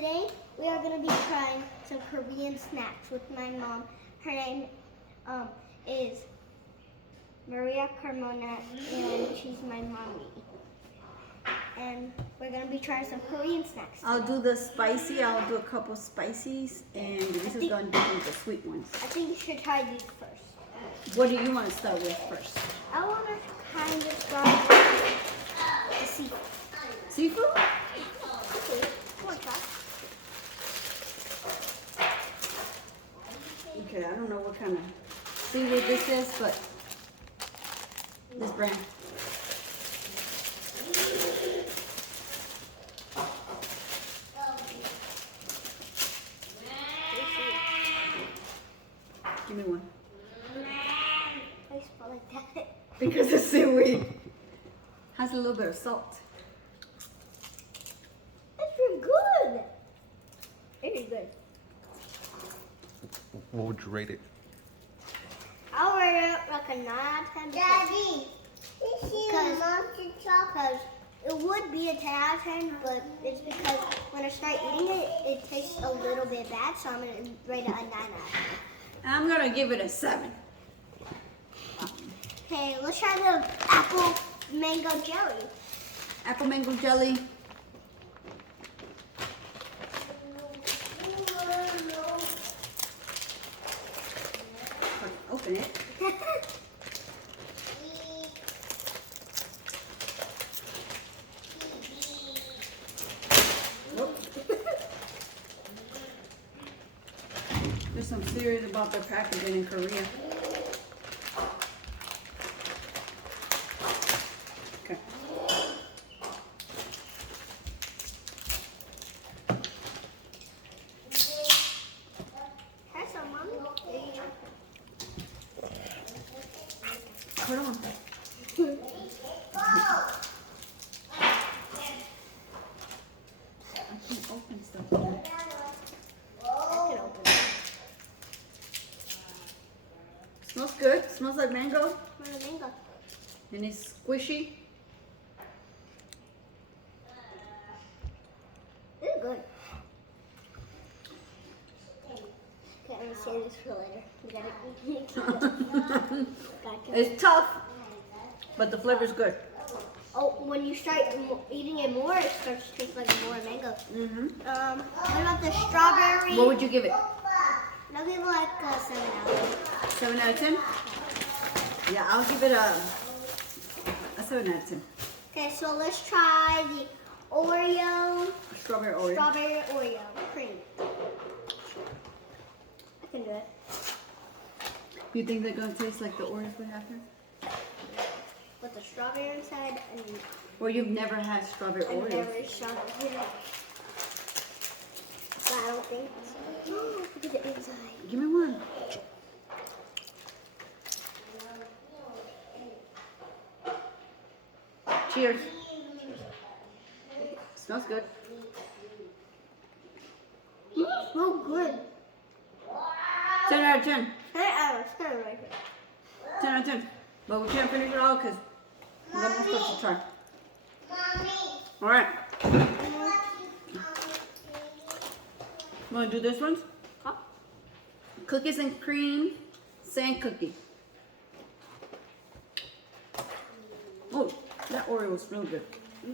Today we are going to be trying some Korean snacks with my mom. Her name is Maria Carmona, and she's my mommy. And we're going to be trying some Korean snacks. I'll do the spicy. I'll do a couple spices, and this is going to be the sweet ones. I think you should try these first. What do you want to start with first? I want to kind of start with the seafood. Seafood? Okay, come on, try. Okay, I don't know what kind of seaweed this is, but this brand. Give me one. Why you smell like that? Because the seaweed has a little bit of salt. It's pretty good. Very good. What would you rate it? I'll rate it like a 9 out of 10. Daddy, because it would be a 10 out of 10, but it's because when I start eating it, it tastes a little bit bad, so I'm going to rate it a 9 out of 10. I'm going to give it a 7. Okay, let's try the apple mango jelly. Apple mango jelly. Open it. There's some serious about their packaging in Korea. Okay. Try some, Mommy. There you go. Hold on. I can't open stuff. I can open it. Smells good. Smells like mango. Smell the mango. And it's squishy. This is good. Okay, I'm gonna save this for later. We gotta eat. It's tough, but the flavor's good. Oh, when you start eating it more, it starts to taste like more mango. What about the strawberry? What would you give it? I'll give it like a 7 out of 10. 7 out of 10? Yeah, I'll give it a 7 out of 10. Okay, so let's try the Oreo, Strawberry Oreo. strawberry Oreo cream. I can do it. You think they're gonna taste like the Oreos we have here? With the strawberry inside, and Or you've never had strawberry I've Oreos? never shot it. But I don't think so. Look at the inside. Give me one. Cheers. Smells good. So good. 10 out of 10. 10 out of 10 right here. 10 out of 10. But we can't finish it all because we got more stuff to try. All right. Want to do this one? Huh? Cookies and cream sand cookie. Oh, that Oreo was real good. I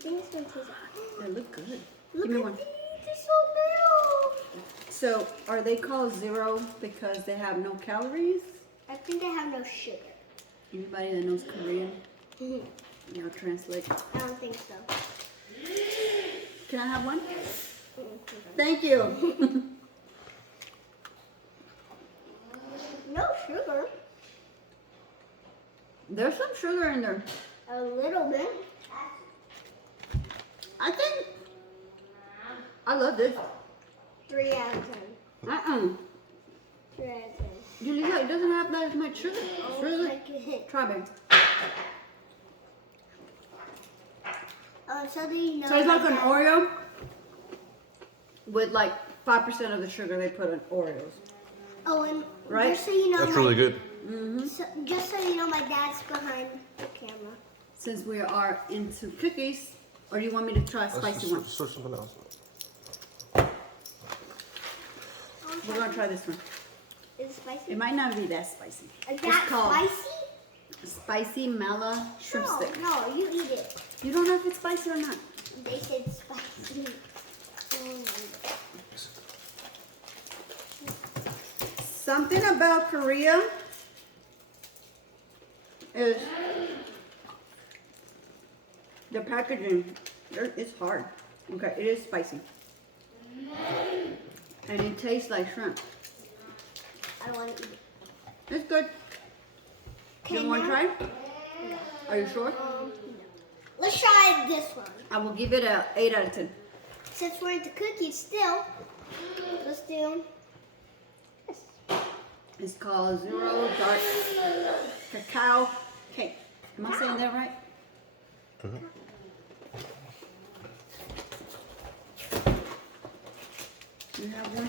think this one tastes They look good. Look Give me at one. these, they're so little. So, are they called zero because they have no calories? I think they have no sugar. Anybody that knows Korean, you know, translate. I don't think so. Can I have one? Thank you. No sugar. There's some sugar in there. A little bit. I think I love this. 3 out of 10. 3 out of 10. Julia, it doesn't have that much sugar. It's really Like it. strawberry. So do you know? So it's like an that- Oreo with like 5% of the sugar they put in Oreos. Oh, and Right? just so you know, That's really good. Just so you know, my dad's behind the camera. Since we are into cookies, or do you want me to try a Let's spicy just one? switch something else. We're gonna try this one. Is it spicy? It might not be that spicy. Is It's that called spicy? Spicy Mala Shrimp No, Stick. no, you eat it. You don't know if it's spicy or not. They said spicy. Something about Korea is the packaging. It's hard. Okay, it is spicy. And it tastes like shrimp. I don't want to eat it. It's good. You want to try? Are you sure? No. Let's try this one. I will give it a 8 out of 10. Since we're into cookies still, let's do this. It's called Zero Dark Cacao Cake. Am I saying that right? You have one?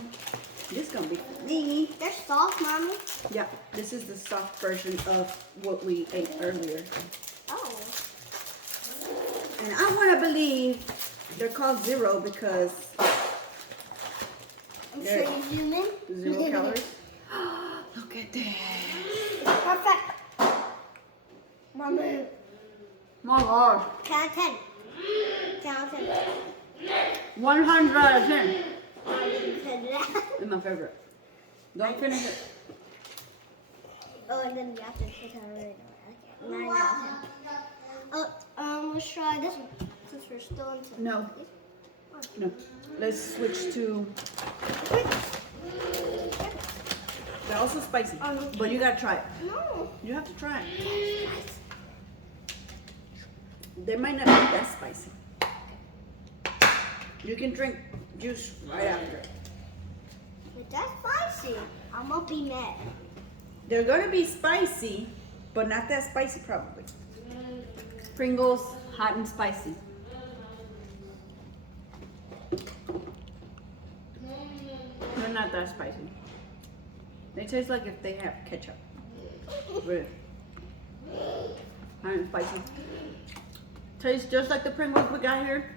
This is gonna be for me. They're soft, Mommy. Yeah, this is the soft version of what we ate earlier. Oh. And I want to believe they're called zero because I'm There. sure you zoom in. 0 calories. Look at that. Perfect. Mommy. My gosh. 10 out of 10. 10 out of 10. 100 out of 10. You said that. It's my favorite. Don't finish it. Oh, and then you have to put it right on. Okay. 9 out of 10. Let's try this one. Since we're still into No. No. Let's switch to. They're also spicy. But you gotta try it. No. You have to try it. They might not be that spicy. You can drink juice right after it. If that's spicy, I'm gonna be mad. They're gonna be spicy, but not that spicy probably. Pringles, hot and spicy. They're not that spicy. They taste like if they have ketchup. Really. Hot and spicy. Tastes just like the Pringles we got here.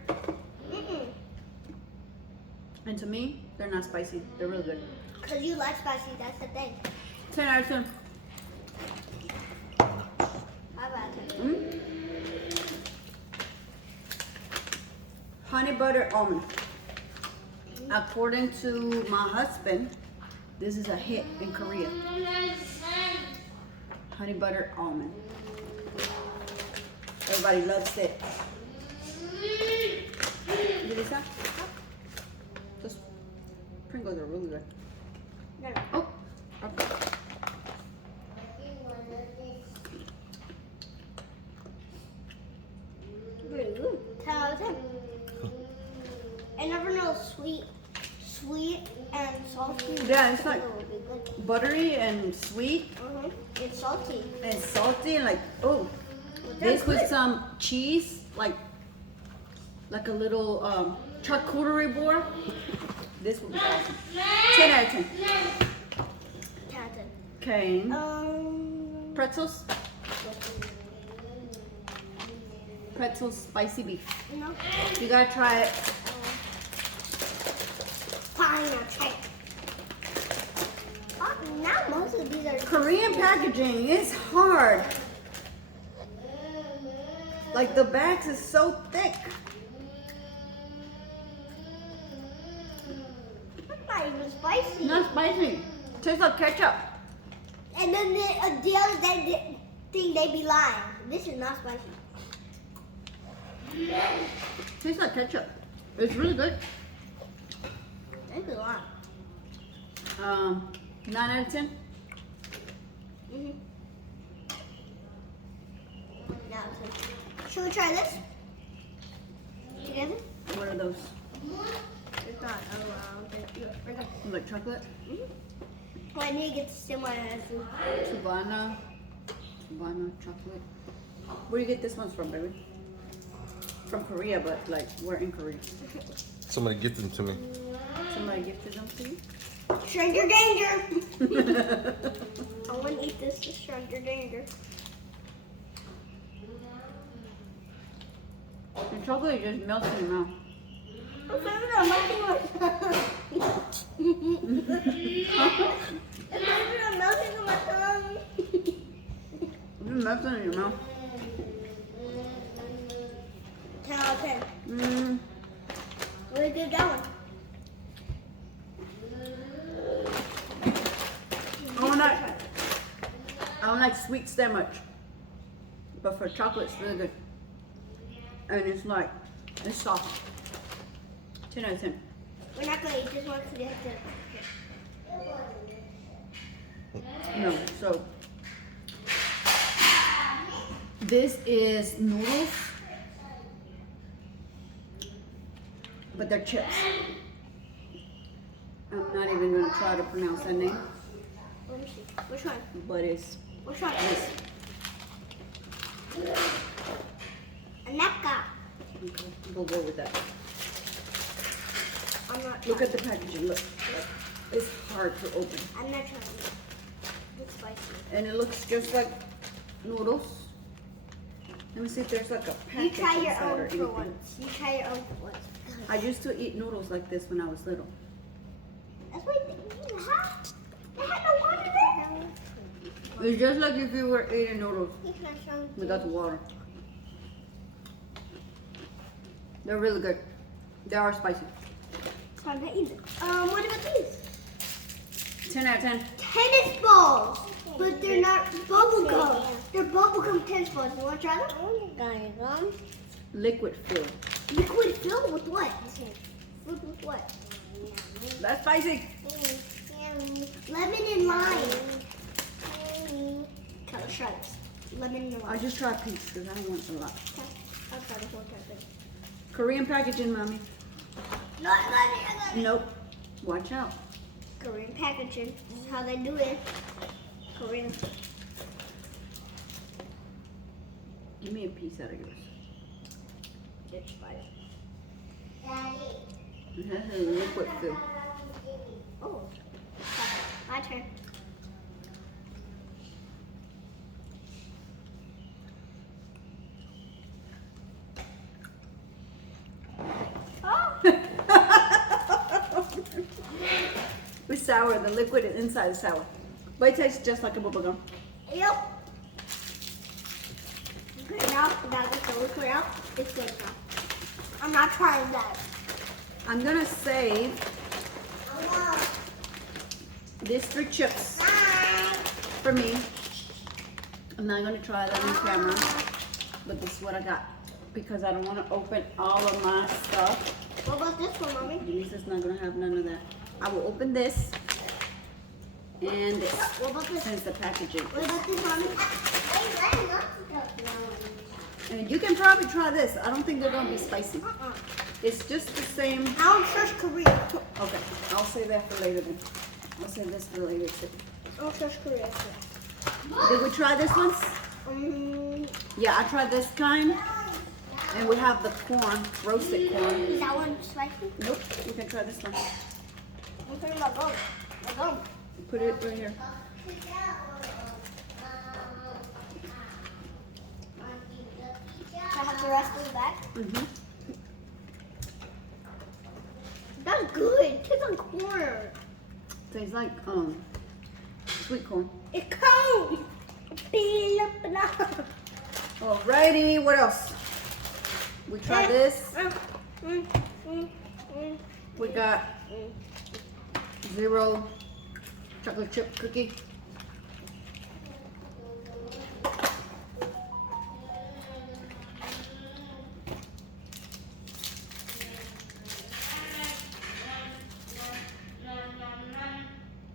Mm-mm. And to me, they're not spicy. They're really good. Cause you like spicy, that's the thing. 10 out of 10. How about it? Mm? Honey butter almond. According to my husband, this is a hit in Korea. Honey butter almond. Everybody loves it. Yulisa? Those Pringles are really good. No, no. Oh, okay. Very good. 10 out of 10. I never know sweet and salty. Yeah, it's like together would be good. buttery and sweet It's salty. and salty and like, oh. That's This with good. some cheese, like a little charcuterie board. This would be awesome. 10 out of 10. 10 out of 10. Okay. Pretzels. Pretzels spicy beef. No. You gotta try it. Fine, I'll try it. Now most of these are Korean packaging is hard. Like the bags is so thick. not even spicy. Not spicy. Tastes like ketchup. And then the others they think they be lying. This is not spicy. Tastes like ketchup. It's really good. That's a lot. 9 out of 10. Now, should we try this together? What are those? It's not. Oh, Like chocolate? I need to get the similar as Chubana chocolate. Where do you get this ones from, baby? From Korea, but like we're in Korea. Somebody gifted them to me. Somebody gifted them to you? Stranger danger. I want to eat this to stranger danger. The chocolate just melts in your mouth. I'm melting my tongue. I'm melting on my tongue. It melts in your mouth. 10 out of 10. Mm. Really good that one. I don't like sweets that much, but for chocolate, it's really good. And it's like, it's soft. 10 out of 10. We're not going to eat this one because we have to. No, so this is noodles, but they're chips. I'm not even going to try to pronounce that name, Let me see. Which one? but it's Which one? this. Anaka. Okay, we'll go with that. I'm not Look trying. at the packaging. Look, it's hard to open, I'm not trying. It's spicy. and it looks just like noodles. Let me see if there's like a You package try your inside or own for anything. once. You try your own for once. I used to eat noodles like this when I was little. That's what you have. They had no water there. It's just like if you were eating noodles You can show me. without the water. They're really good. They are spicy. So I'm gonna eat it. What about these? 10 out of 10. Tennis balls, but they're not bubble gum. They're bubble gum tennis balls. You want to try them? Liquid filled. Liquid filled with what? Filled with what? That's spicy. Lemon and lime. Okay, let's try this. Lemon and I lime. just tried peach because I don't want a lot. Okay, I'll try the whole thing. Korean packaging, mommy. No, I got it. Nope. Watch out. Korean packaging. This is how they do it. Korean. Give me a piece out of yours. It's spicy. It has a liquid fill. Oh. My turn. It's sour. The liquid inside is sour. But it tastes just like a bubble gum. Yep. Good enough. That was the liquid out. It's good enough. I'm not trying that. I'm going to save these 3 chips for me. I'm not going to try that on camera. But this is what I got. Because I don't want to open all of my stuff. What about this one, Mommy? Denise's not going to have none of that. I will open this and this. What about this? Since the packaging. What about this, Mommy? And you can probably try this. I don't think they're going to be spicy. It's just the same. I don't trust Korea. Okay, I'll save that for later then. I'll save this for later too. I don't trust Korea. Did we try this once? Yeah, I tried this kind. And we have the corn, roasted corn. Is that one spicy? Nope, you can try this one. I'm putting my gum. My gum. Put it right here. I have the rest of the back. Mm-hmm. That's good. Tastes like corn. Tastes like sweet corn. It's cold. Alrighty, what else? We tried this. We got 0 chocolate chip cookie.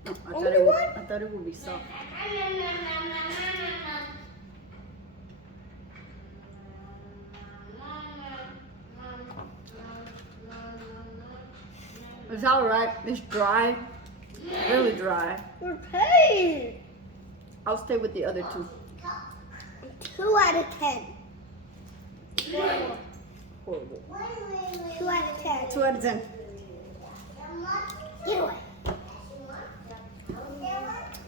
Oh, I thought it would be soft. It's alright. It's dry. Really dry. We're paid. I'll stay with the other 2. 2 out of 10. Horrible. 2 out of 10. 2 out of 10. Get away.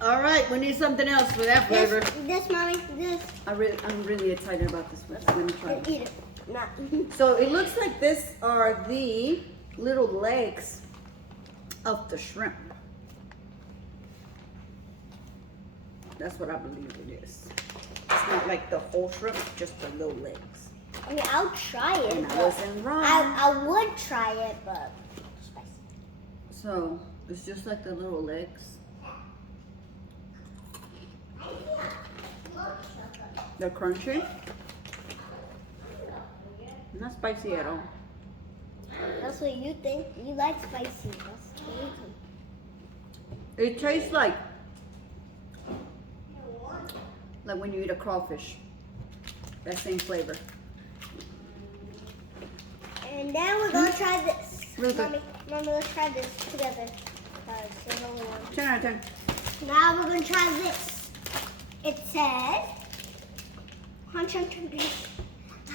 All right, we need something else for that flavor. This, mommy, this. I'm really excited about this one. Let me try And it. eat it. Not. So it looks like this are the little legs of the shrimp. That's what I believe it is. It's not like the whole shrimp, just the little legs. I mean, I'll try it. And I but wasn't wrong. I would try it, but spicy. So it's just like the little legs. They're crunchy. Not spicy at all. That's what you think. You like spicy. That's what you think. It tastes like when you eat a crawfish. That same flavor. And then we're gonna try this. Really good. Mommy, let's try this together. There's only one. 10 out of 10. Now we're gonna try this. It says, hunch.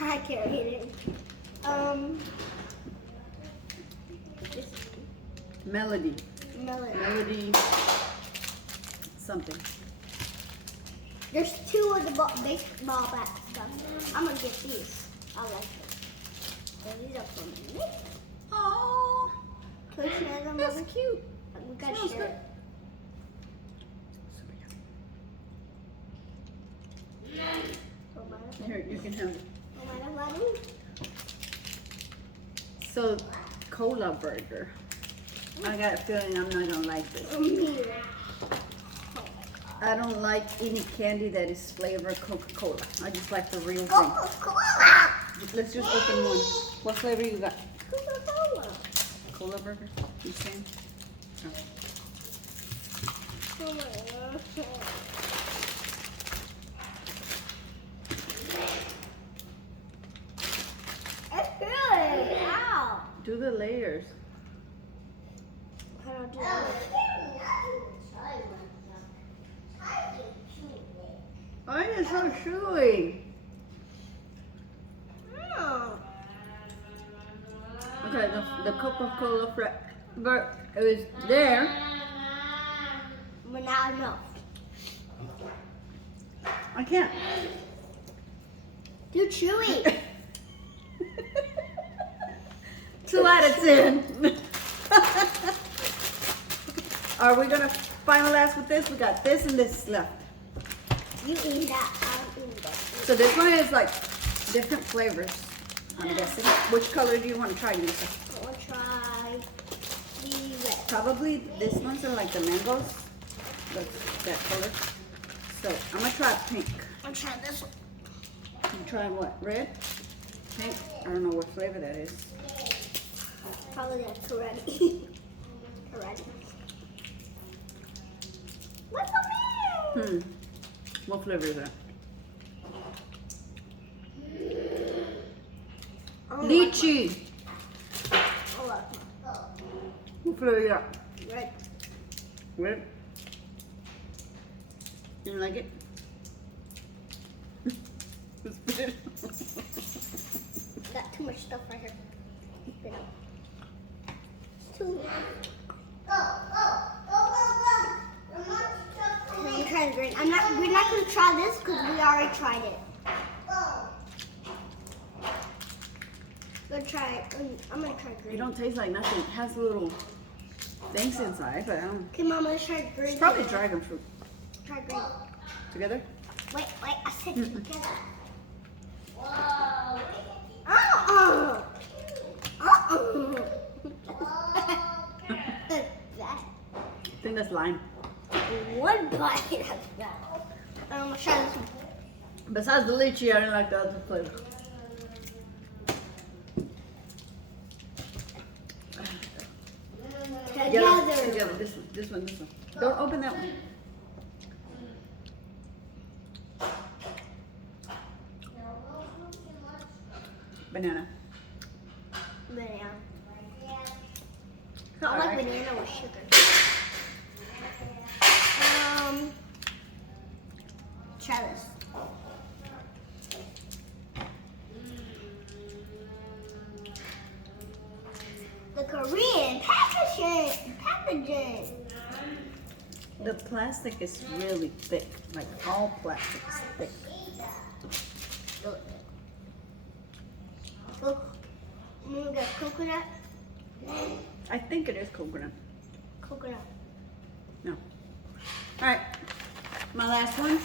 I can't read it. This Melody. melody. Melody something. There's two of the baseball bat stuff. I'm gonna get these. I like it. So these are for me. Oh, Can we share them? that's Mommy? cute. We gotta Smells share good. it. Here, you can have it. No matter what. So, cola burger. I got a feeling I'm not gonna like this. I don't like any candy that is flavored Coca-Cola. I just like the real thing. Coca-Cola! Let's just open one. What flavor you got? Coca-Cola! Cola burger? You saying? Oh. Oh my gosh. It's good! Ow! Do the layers. How do I do that? Oh, it's so chewy. Oh. Okay, the Coca-Cola flavor is there. But not enough. I can't. Too chewy. 2 out of 10. Are we gonna finalize with this? We got this and this left. You eat that. I'll eat that. So this one is like different flavors, I'm guessing. Which color do you want to try, Lisa? I want to try the red. Probably this ones are like the mangoes. That color. So I'm gonna try pink. I'll try this one. You try what? Red? Pink? I don't know what flavor that is. Probably that's already. Already. What's the mean? What flavor is that? Lychee. What flavor you got? Red. Red? You don't like it? Spit it. Got too much stuff right here. Spit it. It's too much. I'm trying green. We're not gonna try this because we already tried it. I'm gonna try It green. don't taste like nothing. It has little things inside, but I don't. Okay, Mom, let's try green. It's probably dragon fruit. Try green. Together? Wait, I said together. Uh-uh. I think that's lime. One bite of that. I'm gonna try this one. Besides the lychee, I didn't like the other flavor. Together. This one. Don't open that one. Banana. Banana. All I like right. banana with sugar. Try this. The Korean packaging. The plastic is really thick. Like all plastic is thick. Look, we got coconut. I think it is coconut. Coconut. No. Alright. My last one.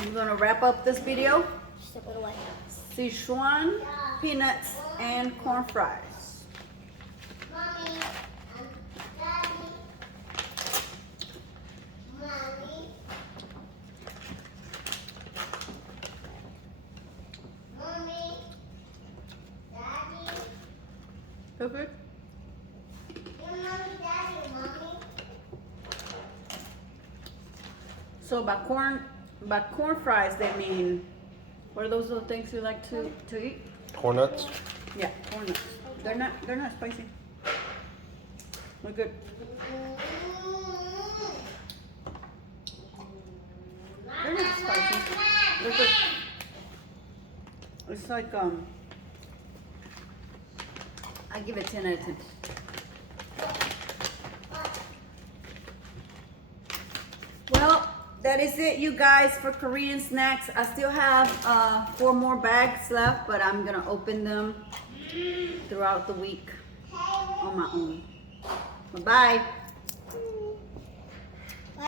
I'm gonna wrap up this video. Just a little one. Sichuan peanuts and corn fries. Mommy, Daddy. Mommy. Mommy. Daddy. Okay. Mommy, Daddy, Mommy. So by corn fries they mean, what are those little things you like to eat? Corn nuts. Yeah, corn nuts. They're not spicy. We're good. They're not spicy. They're good. It's like I give it 10 out of 10. Well, that is it, you guys, for Korean snacks. I still have 4 more bags left, but I'm gonna open them throughout the week on my own. Bye-bye.